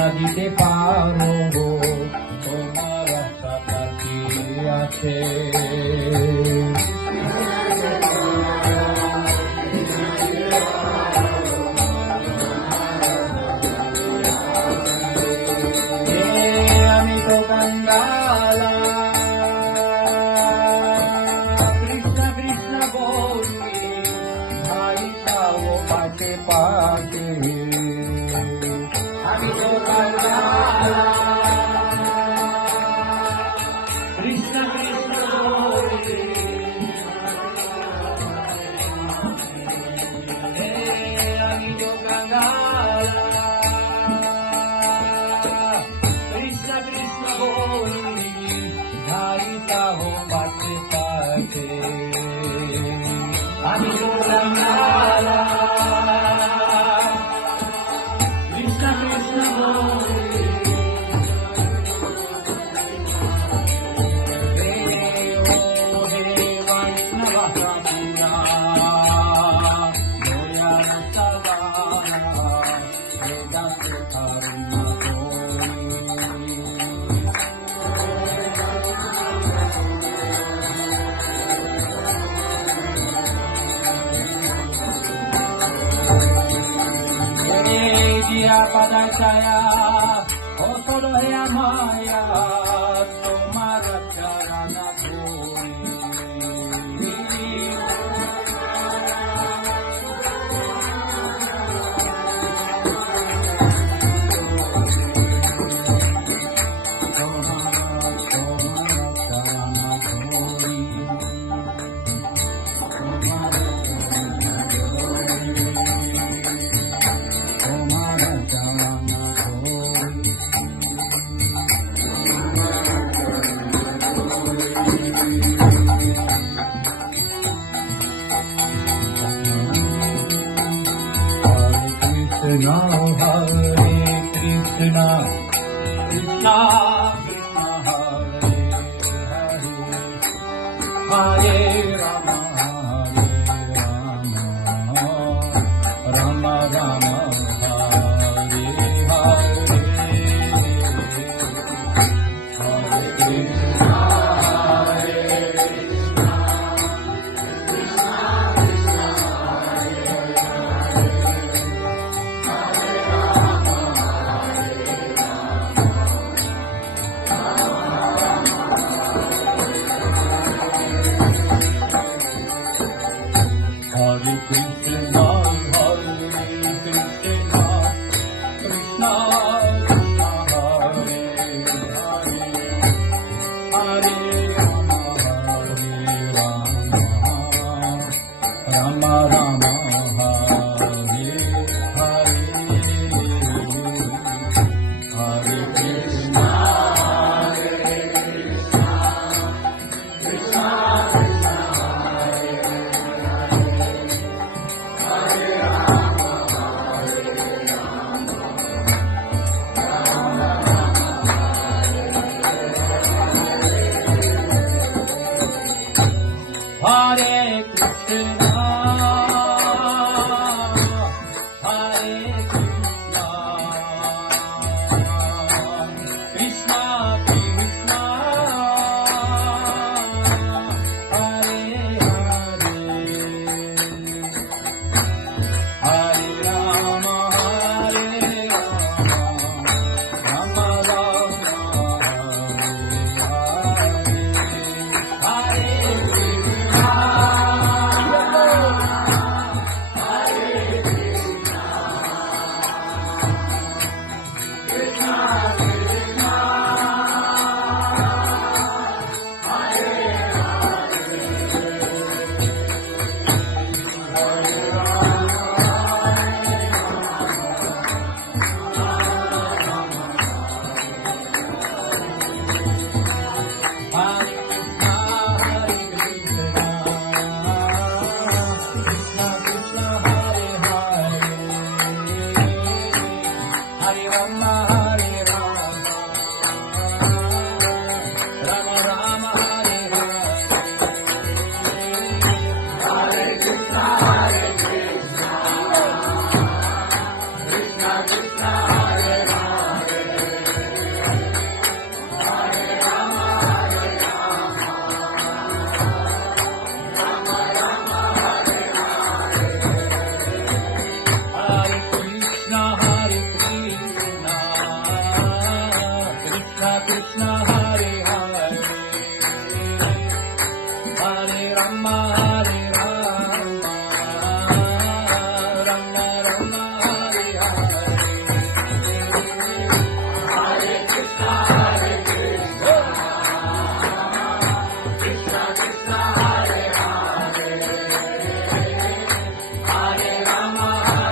নদীতে পারো তোমার রাস্তা তাকিয়ে আছে। আমি তো গঙ্গালা কৃষ্ণ কৃষ্ণ বলি ভাই তাও পাশে পাশে। আমি তো গঙ্গালা কৃষ্ণ কৃষ্ণ বলি আমি তো গঙ্গালা কৃষ্ণ কৃষ্ণ বলি ধারিতা হো পাশে পাশে। আমি তো গঙ্গালা কৃষ্ণ কৃষ্ণ বলি দিয়া পাদা ছায়া অসর হেয়া মায়া তোমার চরণ Krishna Hare Krishna Krishna Krishna Hare Hare Hare Rama Hare Rama Rama Rama Hare Hare Hare Krishna Hare Krishna, Hare Krishna, Krishna Krishna Hare Hare, Hare Rama, Rama Rama Hare Hare, Hare Krishna, Hare Krishna, Krishna Krishna Hare Krishna, Hare Krishna, Krishna Krishna, Hare Hare, Hare Rama, Hare Rama, Rama Rama, Hare Krishna Krishna Hare Hare Krishna Hare Hare Hare Rama Hare Rama Rama Rama Hare Hare Hare Krishna Hare Krishna Krishna Krishna Hare Hare Hare Rama Hare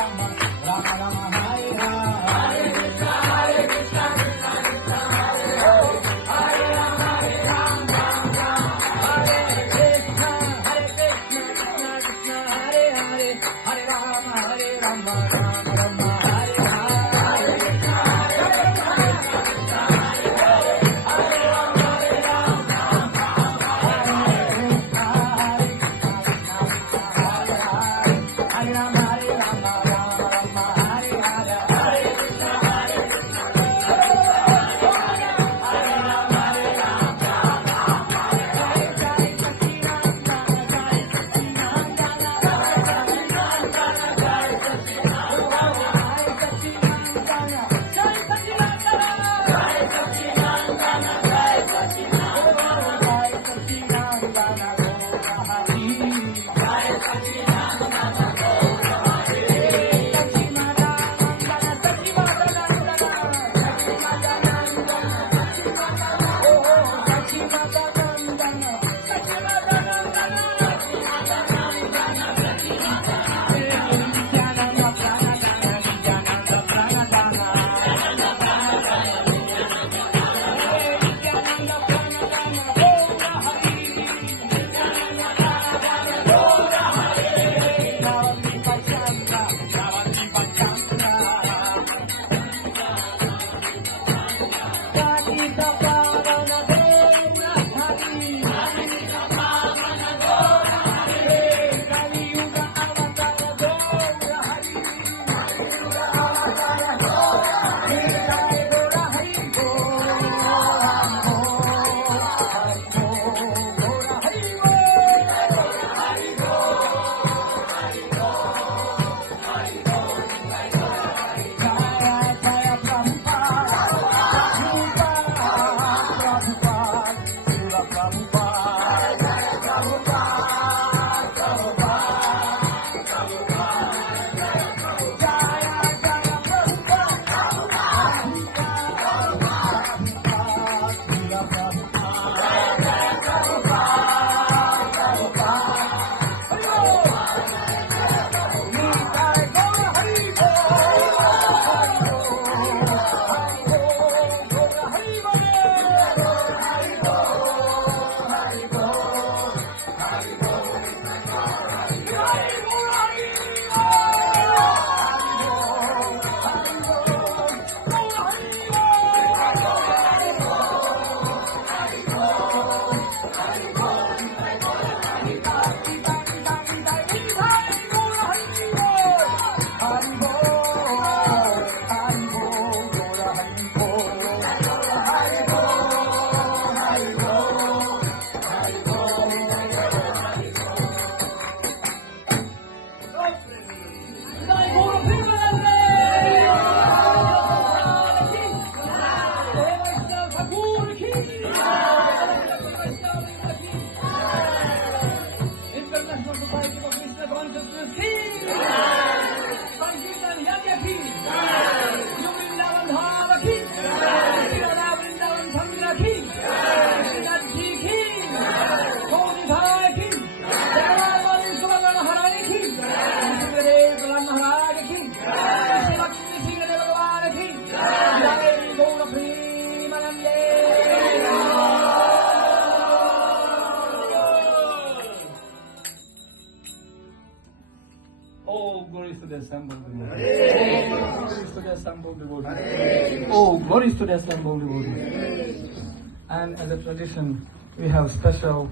Rama Rama Rama Hare the assembled devotees. Glories to the assembled devotees. Oh, glories to the assembled devotees. And as a tradition, we have special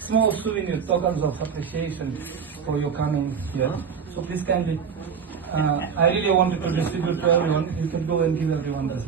small souvenir tokens of appreciation for your coming here. So please kindly, I really wanted to distribute to everyone. You can go and give everyone this.